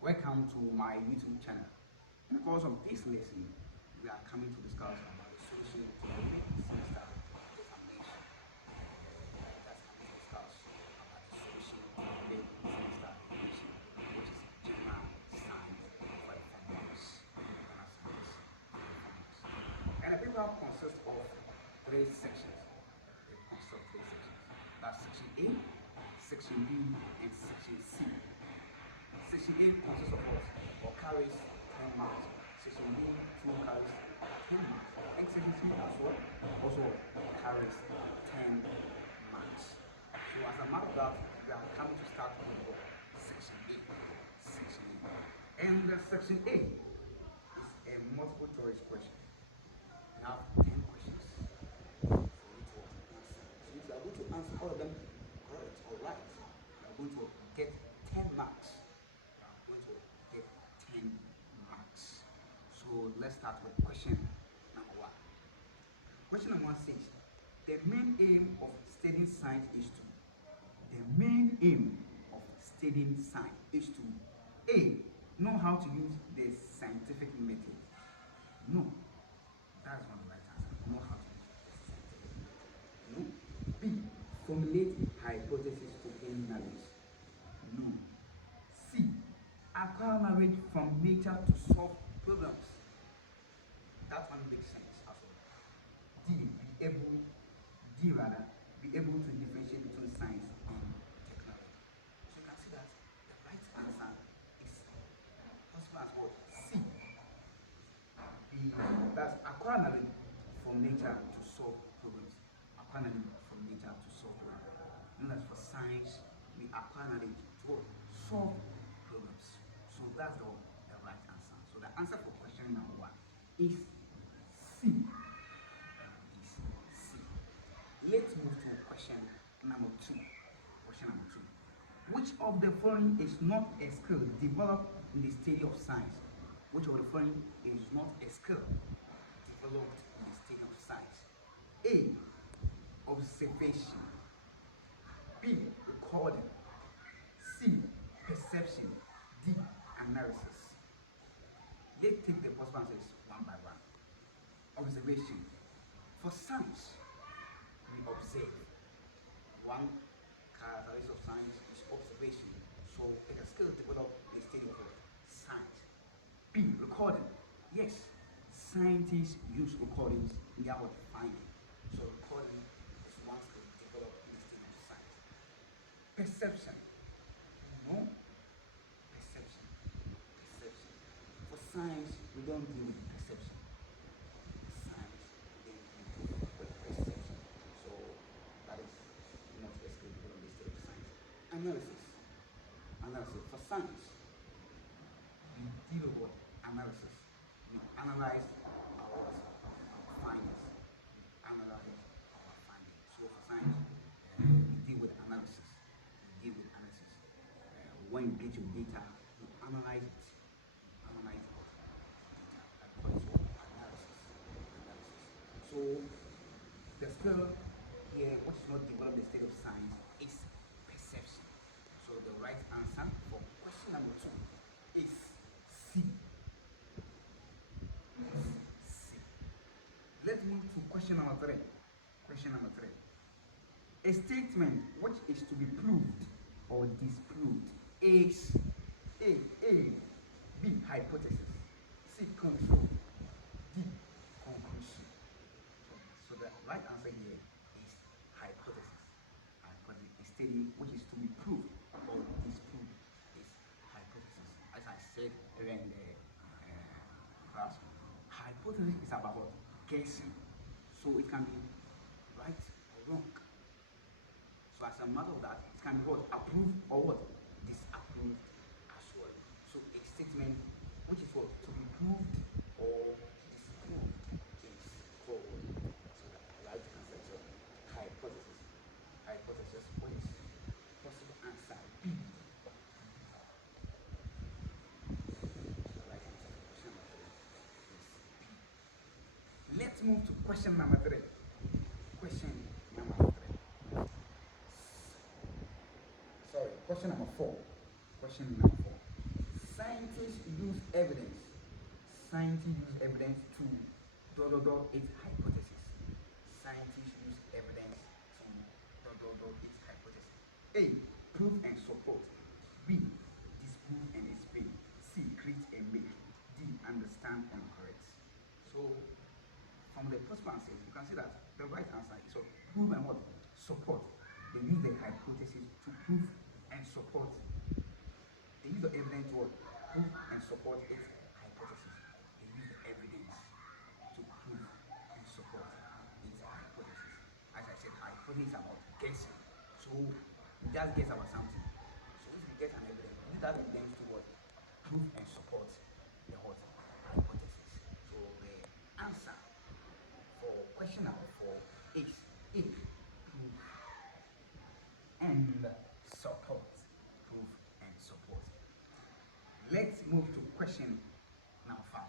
Welcome to my YouTube channel. In the course of this lesson, we are coming to discuss about the solution to the semester examination. That's coming to discuss about the solution to the semester examination, which is general science for the formers. And the paper consists of three sections. It consists of three sections. That's section A, section B, and section C. Section A consists of what? Or carries 10 marks. Section B, 2 carries 10 marks. And section C as well also carries 10 marks. So as a matter of that, we are coming to start with what? Section A. Section A. And section A is a multiple choice question. We have 10 questions for you to answer. So if you are going to answer all of them correct or right, you are going to get 10 marks. You are going to get 10 marks. So let's start with question number 1. Question number 1 says, the main aim of studying science is to. The main aim of studying science is to A. Know how to use the scientific method. No. That's one of the right answer. Know how to use the scientific method. No. B. Formulate hypothesis to gain knowledge. No. C. Acquire knowledge from nature to solve problems. That one makes sense as well. D. Be able to differentiate between science and technology. So you can see that the right answer is possible as well. C. That's acquire knowledge from nature to solve problems. Acquire knowledge from nature to solve problems. Known as for science, we acquire knowledge to solve problems. So that's the right answer. So the answer for question number 1 is C. Is C. Let's move to question number 2. Question number 2. Which of the following is not a skill developed in the study of science? Which of the following is not a skill developed in the study of science? A. Observation. B. Recording. C. Perception. D. Analysis. Let's take the possible answers one by one. Observation. For science, we observe. One characteristic of science is observation. So it's a skill developed in the study of science. B. Recording. Yes, scientists use recordings in their finding. So recording is one skill developed in the study of science. Perception. No. Perception. Perception. For science, we don't deal with perception. Science, we don't deal with perception. So that is not a skill developed in the study of science. Analysis. Analysis. For science, we deal with analysis. We analyze our findings. We analyze our findings. So for science, we deal with analysis. We deal with analysis. When you get your data, you analyze it. You analyze the data. That calls for analysis. So the skill here, which is not developed in the state of science, is perception. So the right answer for question number 2 is C. C. Let's move to question number 3. Question number 3. A statement which is to be proved or disproved is A. B. Hypothesis. C. Control. D. Conclusion. So the right answer here is hypothesis. Hypothesis. A statement which is to be proved or disproved is hypothesis. As I said earlier in the class, hypothesis is about what? Guessing. So it can be right or wrong. So as a matter of that, it can be what? Approved or what? Disapproved as well. So a statement which is what? To be proved or disproved is called. So the right answer is what? Hypothesis. Hypothesis, which is possible answer B. The right answer for question number 3 is B. Let's move to question number 3. Question number 3. Sorry, question number 4. Question number 4. Scientists use evidence. Scientists use evidence to its hypothesis. Scientists use evidence to its hypothesis. A. Prove and support. B. Disprove and explain. C. Create and make. D. Understand and correct. So, from the possible answers, you can see that the right answer is prove and what? Support. They use the hypothesis to prove and support. They use the evidence to what? Prove and support its hypothesis. They use the evidence to prove and support its hypothesis. As I said, hypothesis are what? Guessing. So we just guess about something. So if we get an evidence, we use that evidence to what? Prove and support the what? Hypothesis. So the answer for question number 4 is A. Prove and support. Prove and support. Let's move to question number 5.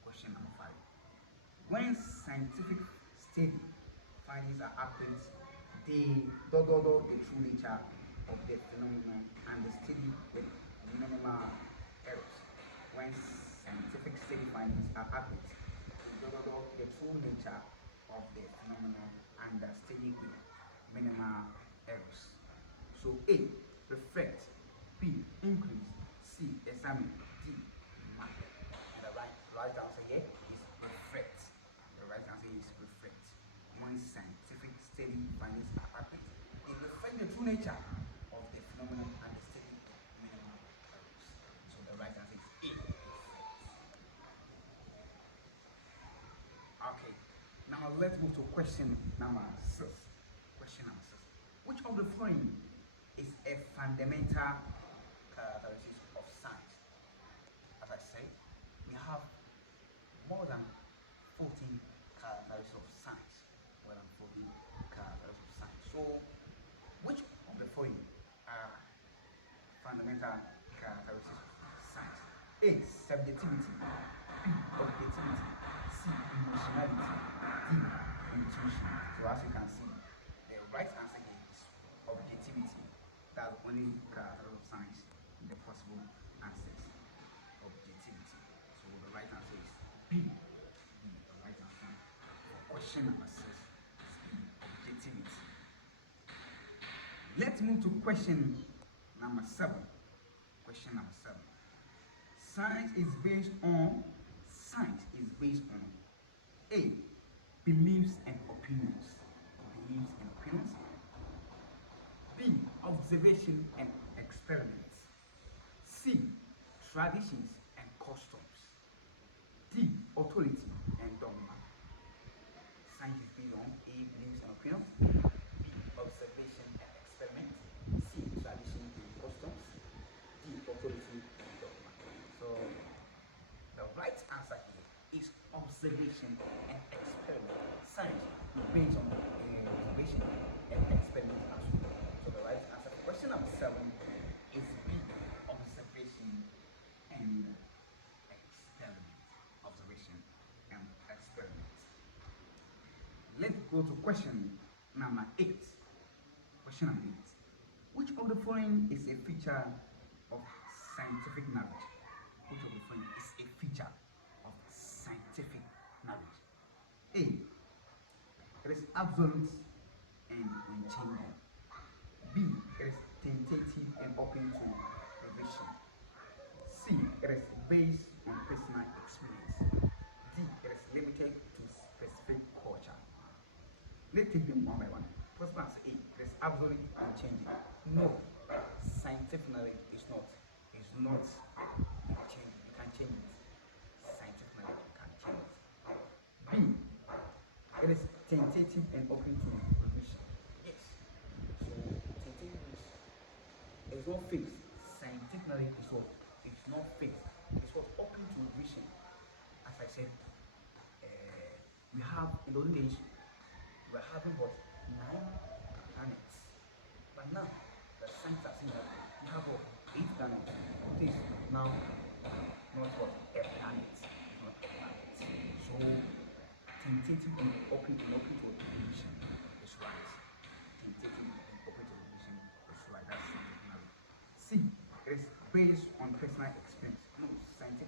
Question number 5. When scientific study findings are accurate, the true nature of the phenomenon and the study with minimal errors. When scientific study findings are accurate, the true nature of the phenomenon and the study with minimal errors. So A. Reflect. B. Increase. C. Examine. D. Mark. And the right answer here is reflect. The right answer is reflect. When scientific study findings are accurate, they reflect the true nature of the phenomenon and the study with minimal errors. So the right answer is A. Reflect. Okay. Now let's move to question number 6. Question number 6. Which of the following is a fundamental characteristic of science? As I say, we have more than 14 characteristics of science. More than 14 characteristics of science. So, which of the following are fundamental characteristics of science? A. Subjectivity. B. Objectivity. C. Emotionality. D. Intuition. So as you can see, the right answer here is objectivity. That's the only characteristic of science in the possible answers. Objectivity. So the right answer is B. The right answer for question number 6 is B. Objectivity. Let's move to question number 7. Question number 7. Science is based on A. Beliefs and opinions. Beliefs and opinions. B. Observation and experiments. C. Traditions and customs. D. Authority and dogma. Science is based on A. Beliefs and opinions. B. Observation and experiment. C. Tradition and customs. D. Authority and dogma. So the right answer here is observation and experiment. Science is based on observation and experiment as well. So the right answer for question number 7 is B. Observation and experiment. Observation and experiment. Let's go to question number 8. Question number 8. Which of the following is a feature of scientific knowledge? Which of the following is a feature of scientific knowledge? A. It is absolute and unchanging. B. It is tentative and open to revision. C. It is based on personal experience. D. It is limited to specific culture. Let's take them one by one. First answer A. It is absolute and unchanging. No, scientific knowledge is not. It's not changing. You can change it. Scientific knowledge you can change it. B. It is tentative and open to revision. Yes. So tentative is not fixed. Scientific knowledge is what? It's not fixed. It's what? Open to revision. As I said, we have in the olden days we were having what? 9 planets. But now the science are saying that we have what? 8 planets. This now not what? A planet. Not a planet. So tentative and open to revision is right. Tentative and open to revision is right. That's scientific knowledge. C. It is based on personal experience. No,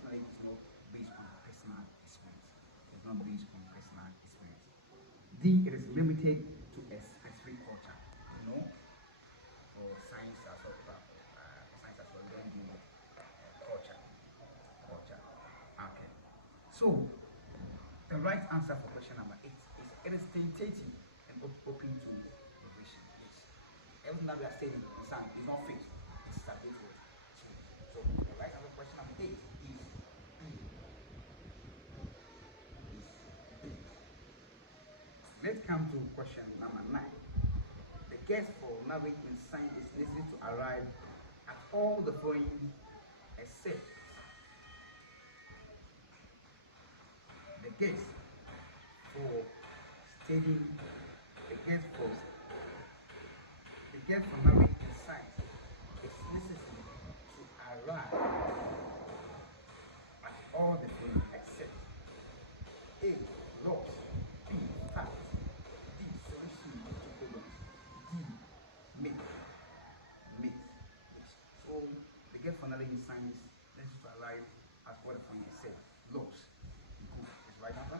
knowledge is not based on personal experience. It's not based on personal experience. D, it is limited to a specific culture. You know, or science as well. Science as well. We don't do culture. Culture. Okay. So the right answer for question number 8 is it is tentative and open to revision. Yes. Everything that we are saying in science is not fixed. It's subject to change. So the right answer for question number 8 is B. Let's come to question number 9. The guest for marriage in science is necessary to arrive at all the following except the guest for studying the guest for marriage in science is necessary to arrive at all the following except A. Laws, B. Facts, D. Solution to problems, D. Myth. Myth. Yes. So the guest for knowledge in science necessary to arrive at all the following except laws. Good is right answer.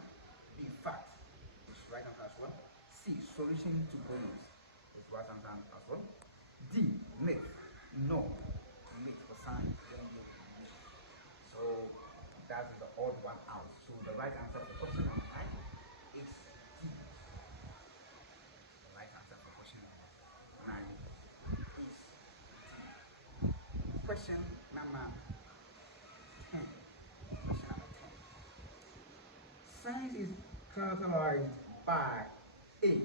B. Fact is right answer as well. C. Solution to problems is right answer as well. D. Myth. No. Myth for science. So that's the odd one out. So the right answer for question number 9 is D. The right answer for question number 9 is D. Question number 10. Question number 10. Science is characterized by A.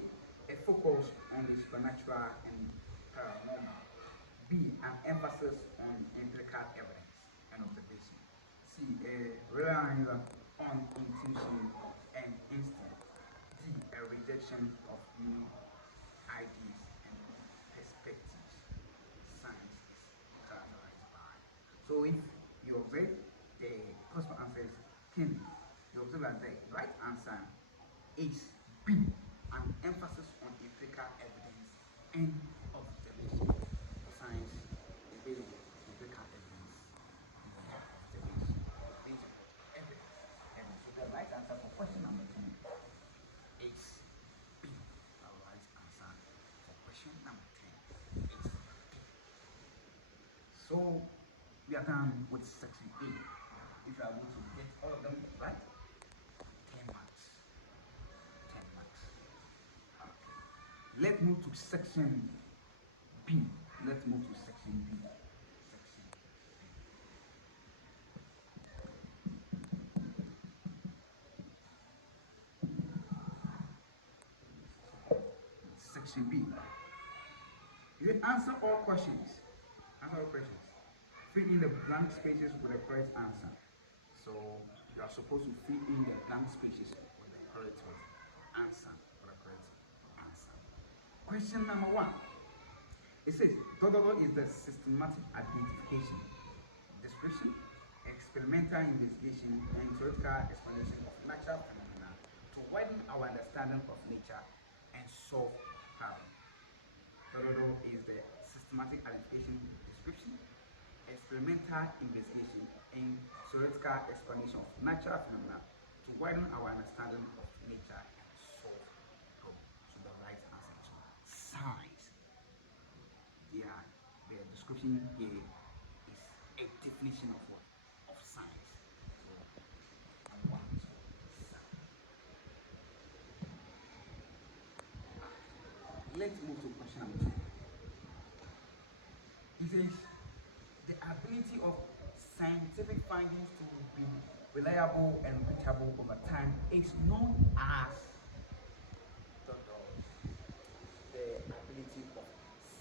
A focus on the supernatural and paranormal. B. An emphasis on empirical evidence and observation. C. A reliance on intuition and instinct. D. A rejection of new ideas and perspectives. Science is characterized by. So if you observe, the possible answer is Ken. You observe that the right answer is B. An emphasis on empirical evidence and observation. Science is based on empirical evidence and observation. Based on evidence. So the right answer for question number 10 is B. The right answer for question number 10 is B. So we are done with section A. If you are able to get all of them right, 10 marks. 10 marks. Let's move to section B. Let's move to section B. Section B. You answer all questions. Answer all questions. Fill in the blank spaces with the correct answer. So you are supposed to fill in the blank spaces with the correct answer. Question number 1. It says, Dododo is the systematic identification, description, experimental investigation, and theoretical explanation of natural phenomena to widen our understanding of nature and solve problems. Dododo is the systematic identification, description, experimental investigation, and theoretical explanation of natural phenomena to widen our understanding of nature and solve problems. So the right answer is science. Yeah, the description here is a definition of what? Of science. So, number 1 is science. Let's move to question number 2. It says, the ability of scientific findings to be reliable and repeatable over time is known as the ability of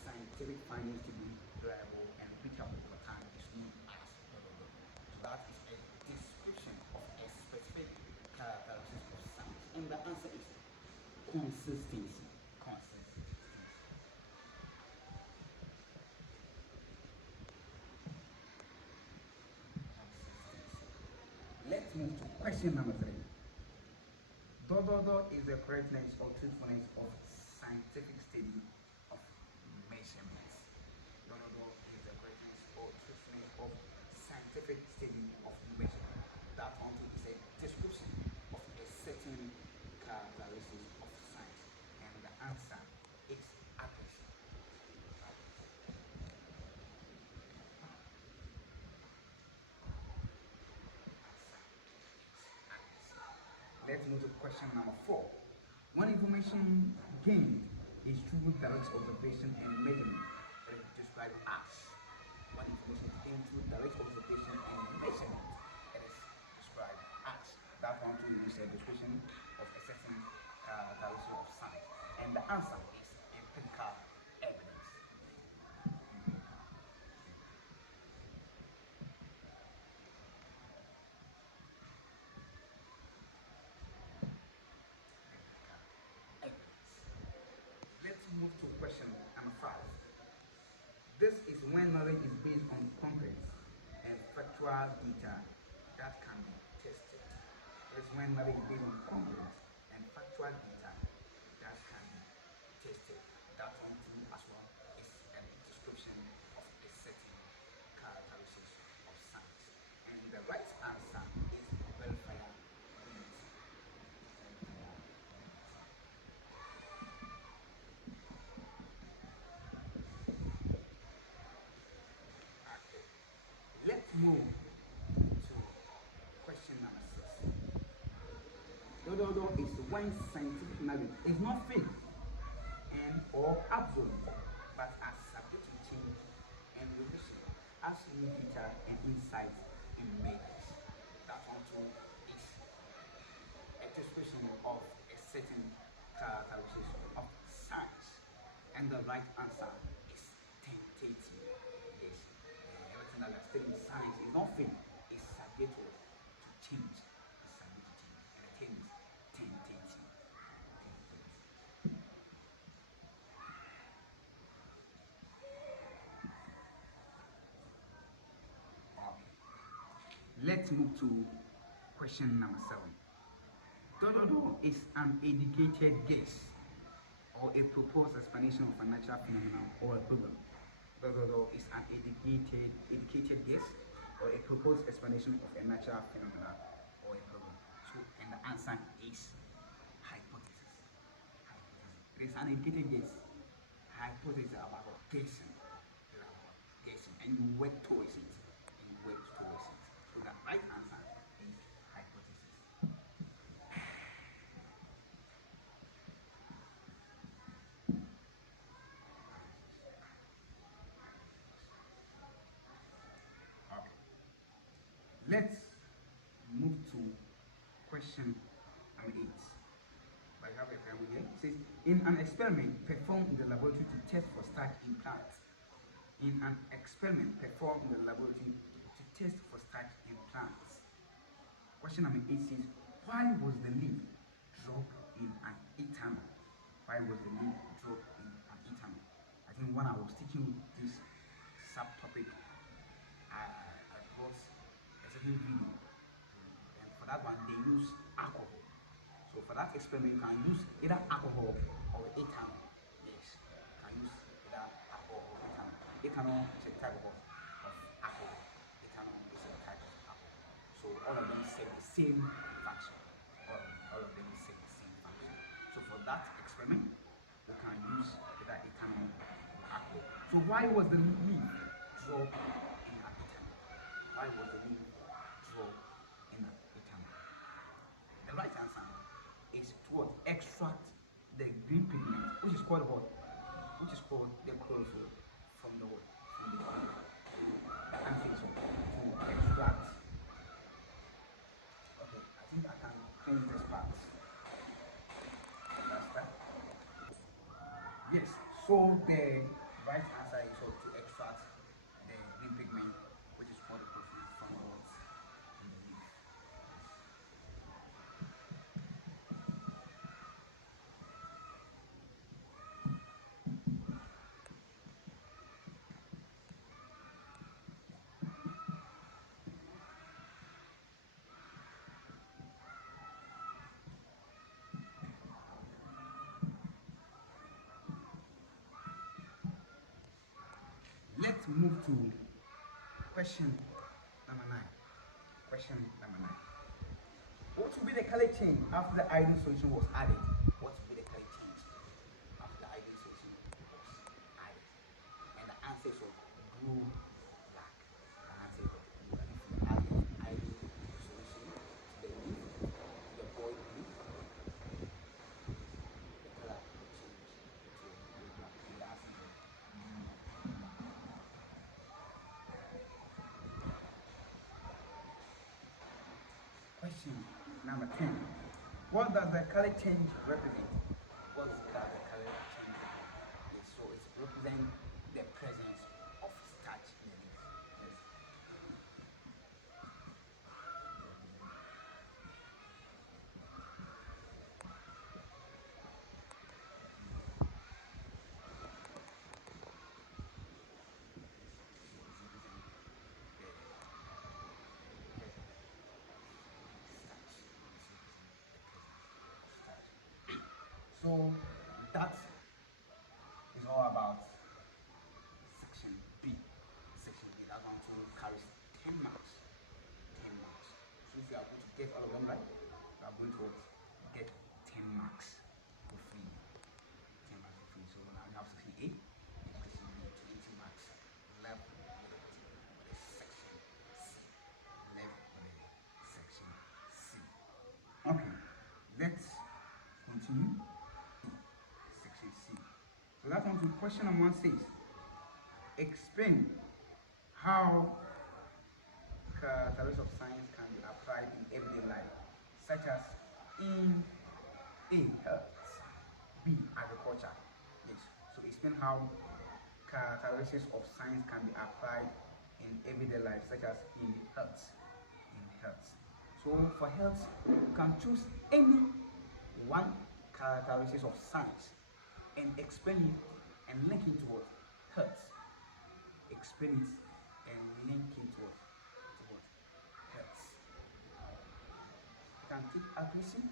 scientific findings to be reliable and repeatable over time is known as So that is a description of a specific characteristic of science. And the answer is consistency. Let's move to question number 3. Dododo is the correctness or truthfulness of scientific study of measurements. Dododo is the correctness or truthfulness of scientific study of measurements. that one too is a description of a certain characteristic of science, and the answer is accuracy. Let's move to question number 4. When information gained is through direct observation and measurement, it is described as. When information is gained through direct observation and measurement, it is described as. That one too is a description of a certain direction of science. And the answer is empirical evidence. Let's move to question number 5. This is when knowledge is based on concrete and factual data that can be tested. This is when knowledge is based on concrete and factual data that can be tested. That one too as well is a description of a certain characteristic of science. And the right answer is verifiability. Okay. Let's move to question number 6. Dodo is when scientific knowledge is not fixed and or absolute, but are subject to change and revision as new data and insights emerge. That one too is a description of a certain characterization of science, and the right answer is tentative. Yes, everything that we are studying science is not fixed; it's subject to change. It's subject to change, and the thing is tentative. Let's move to question number 7. Dododo is an educated guess or a proposed explanation of a natural phenomenon or a problem. Dododo is an educated guess or a proposed explanation of a natural phenomenon or a problem. So, and the answer is hypothesis. Hypothesis. It is an educated guess. Hypothesis about guessing. Guessing, and you work towards it. So the right answer is hypothesis. Okay. Let's move to question number 8. I have a pen here. It says, in an experiment performed in the laboratory to test for starch in plants. In an experiment performed in the laboratory to test for starch in plants. Question number 8 says, why was the leaf dropped in an ethanol? Why was the leaf dropped in an ethanol? I think when I was teaching this subtopic, I brought a certain video, and for that one they use alcohol. So for that experiment, you can use either alcohol or ethanol. Yes, you can use either alcohol or ethanol. Ethanol is a type of alcohol. Ethanol is a type of alcohol. So all of them serve the same function. All of them serve the same function. So for that experiment, you can use either ethanol or alcohol. So why was the leaf dropped in an ethanol? Why was the leaf dropped in an ethanol? The right answer is to extract the green pigment, which is called what? Which is called the chlorophyll from the wood. From the plant. So the answer is to extract. Okay, I think I can finish this part. That's that. Yes. So the right answer is to extract the green pigment, which is called the chlorophyll from the wood. From the leaf. Let's move to question number 9. Question number 9. What will be the color change after the iodine solution was added? What will be the color change after the iodine solution was added? And the answer is of blue black. The answer is of blue black. If you add the iodine solution to the leaf, to the boiled leaf, the color will change to blue black. And the answer is of blue black. Question number 10. What does the color change represent? What does the color change represent? Yes, so it represents the presence of starch in the leaf. Yes. So that is all about section B. Section B, that one too carries 10 marks. 10 marks. So if you are going to get all of them right, you are going to get 10 marks for free. 10 marks for free. So now you have section A and section B, 20 marks left with the section C. Left with the section C. Okay, let's continue. Section C. So that one to question number 1 says, explain how characteristics of science can be applied in everyday life, such as in A, health, B, agriculture. Yes, so explain how characteristics of science can be applied in everyday life, such as in health. In health. So for health, you can choose any one characteristics of science and explain it and link it to what? Health. Explain it and link it to what? Health. You can take accuracy.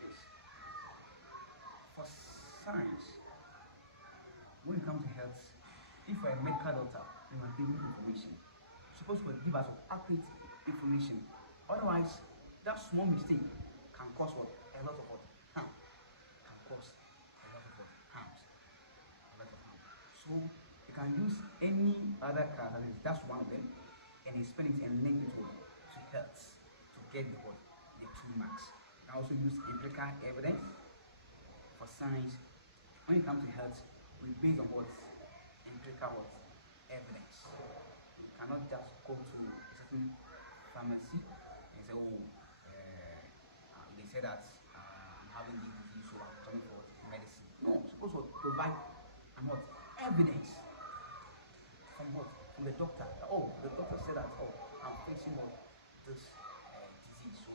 Yes. For science, when it comes to health, if you're a medical doctor, you must give me information. Supposed to give us accurate information. Otherwise, that small mistake can cause what? A lot of what? Harm. Can cause a lot of what? Harms. A lot of harm. So you can use any other characteristics, that's one of them, and explain it and link it to health to get the what? The 2 marks. You can also use empirical evidence for science. When it comes to health, we base on what? Empirical what? Evidence. You cannot just go to a certain pharmacy and say, oh, they say that I'm having this disease, so I'm coming for medicine. No, you're supposed to provide and what? Evidence from what? From the doctor. Oh, the doctor said that, oh, I'm facing what? This disease. So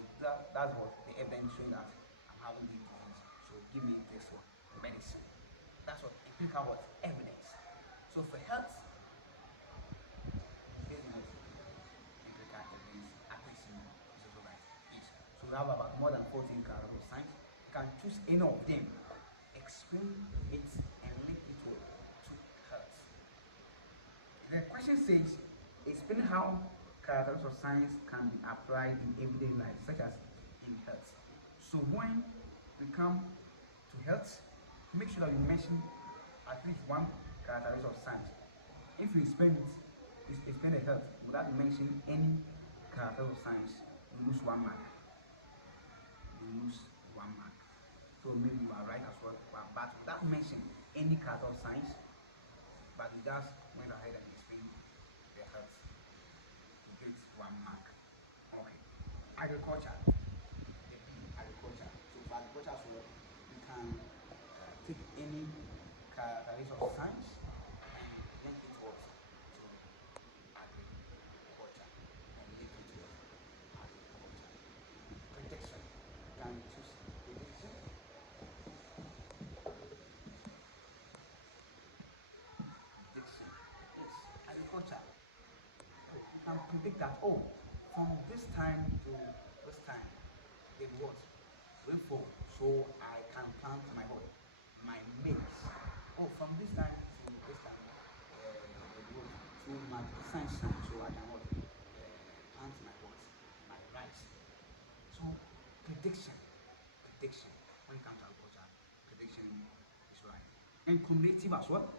that's what the evidence showing that I'm having this disease. So give me this one, medicine. That's what empirical what? Evidence. So for health, based on empirical evidence, accuracy is also right. Yes. So we have about more than 14 categories of science. You can choose any of them, explain it, and link it to health. The question says, explain how characteristics of science can be applied in everyday life, such as in health. So when we come to health, make sure that you mention at least one characteristic of science. If you explain the health without mentioning any characteristic of science, you lose 1 mark. You lose 1 mark. So maybe you are right as well, but without mentioning any characteristic of science, but you just went ahead and explained the health, you get 1 mark. Okay. Agriculture. The B, agriculture. So for agriculture, so you can take any characteristics of science and link it to agriculture. And link it to agriculture. Prediction. You can choose prediction. Prediction. Yes, agriculture. You can predict that, oh, from this time to this time, they what? Rainfall. So I can plant my what? My maize. Oh, from this time to this time, the what? Too much sunshine. So I can what? Plant my what? My rice. So prediction, prediction. When it comes to agriculture, prediction is right. And cumulative as well.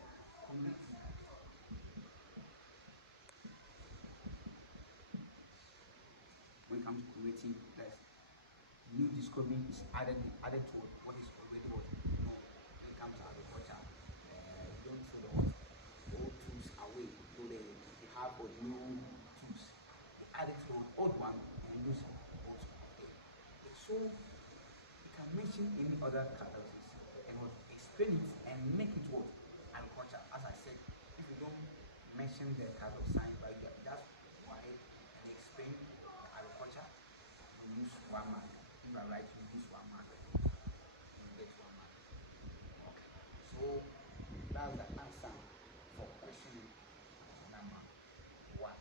Cumulative. When it comes to cumulative, there's new discovery is added to what is already what you know. When it comes to agriculture, you don't throw the what old tools away. So they have what new tools. They add it to old one and use what so you can mention any other categories and what explain it and make it what agriculture. As I said, if you don't mention the category of science, but you just wide and explain the agriculture, you use 1 mark. If I write, you use 1 mark. You get 1 mark. Okay. So that's the answer for question number one.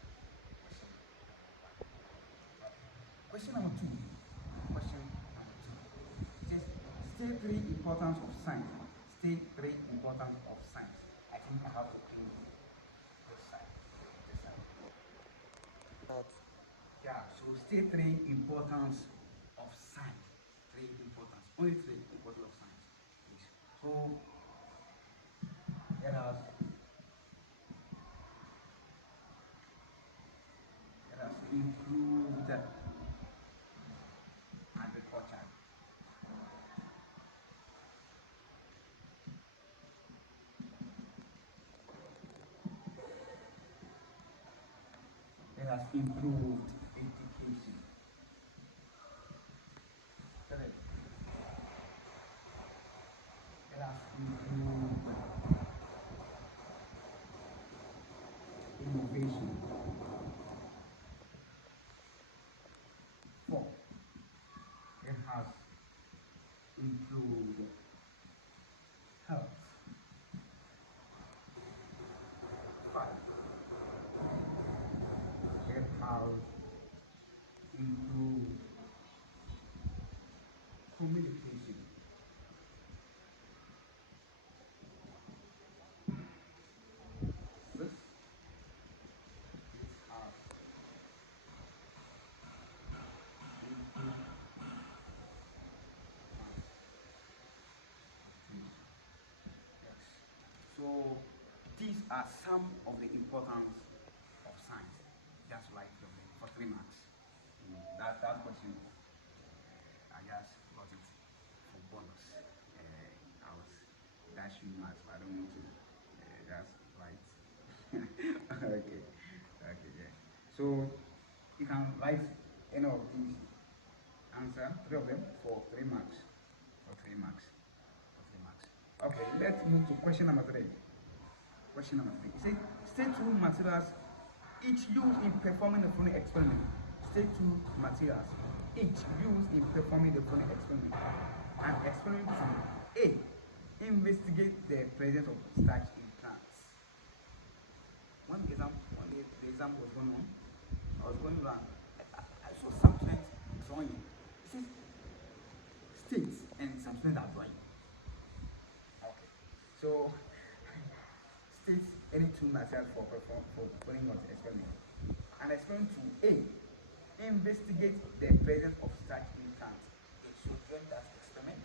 Question number one. Okay. Question number two. Question number two. It says state three importance of science. State three importance of science. I think I have to clean this side. This side. Yeah, so state three importance of science. Three importance. Only three importance of science. So let us improve the agriculture. Let us improve education. Correct. Let us improve innovation. 4. It has improved health. 5. It has improved communication. 6. It has improved yes. So these are some of the importance of science. Just write them for 3 marks. That's what you. I just got it for bonus. I was dashing marks, but I don't want to. Just write. Okay. Okay. Yeah. So you can write any of these answer 3 of them for 3 marks. For 3 marks. For 3 marks. Okay. Let's move to question number 3. Question number 3. It says state two materials each used in performing the following experiment. State two materials each used in performing the following experiment. And experiment 2. A. Investigate the presence of starch in plants. One example, the example was going on. I was going around. I saw some students drawing. It says states and some students are drawing. Okay. So states any two materials for putting on experiment. And experiment 2. A. Investigate the presence of starch in plants. Okay, so during that experiment,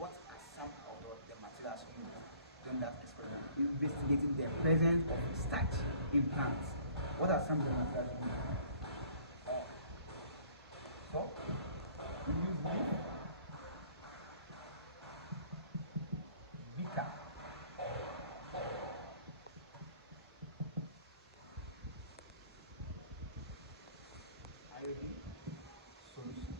what are some of the materials used during that experiment? Investigating the presence of starch in plants. What are some of the materials used? So, we use leaf, beaker, iodine, solution.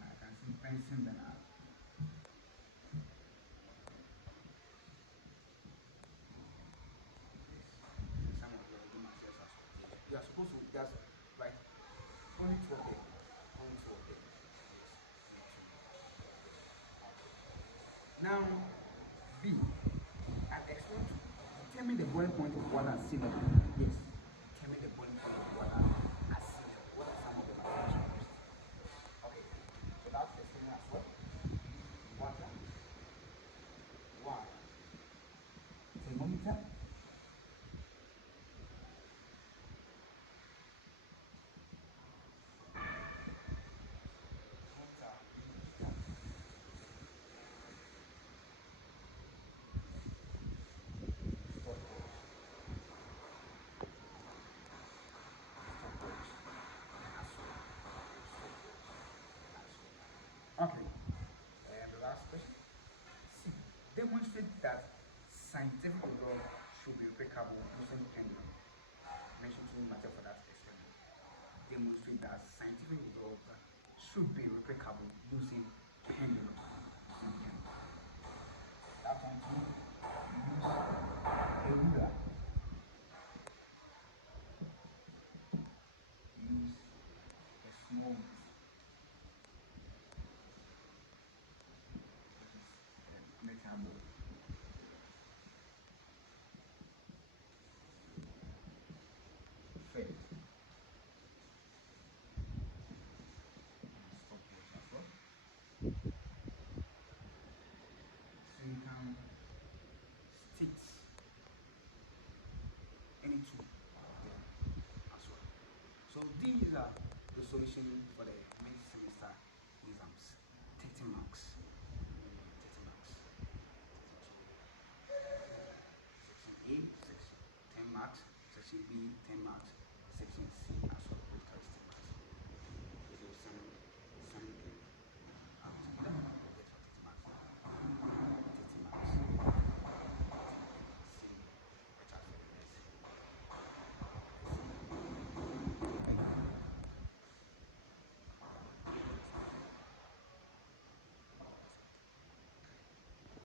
I can see fencing them out. Some of the materials as well. You are supposed to just write only 2 of them. Only 2 of them. Yes. Now, B. An experiment to determine the boiling point of water at sea level. Yes. Determine the boiling point of water at sea level. What are some of the materials used? Okay. So that's the thing as well. Water. Water. Thermometer. Okay. And the last question. C. Demonstrate that scientific result should be replicable using pendulum. Mention two matter for that experiment. Demonstrate that scientific result should be replicable using pendulum. That's one too. Use a ruler. Use a small metal. Fail. Stopwatch as well. So you can stick any two as well. So these are the solution for the mid-semester exams. 30 marks. 30 marks. Section A, section 10 marks. Section B, 10 marks. Section C,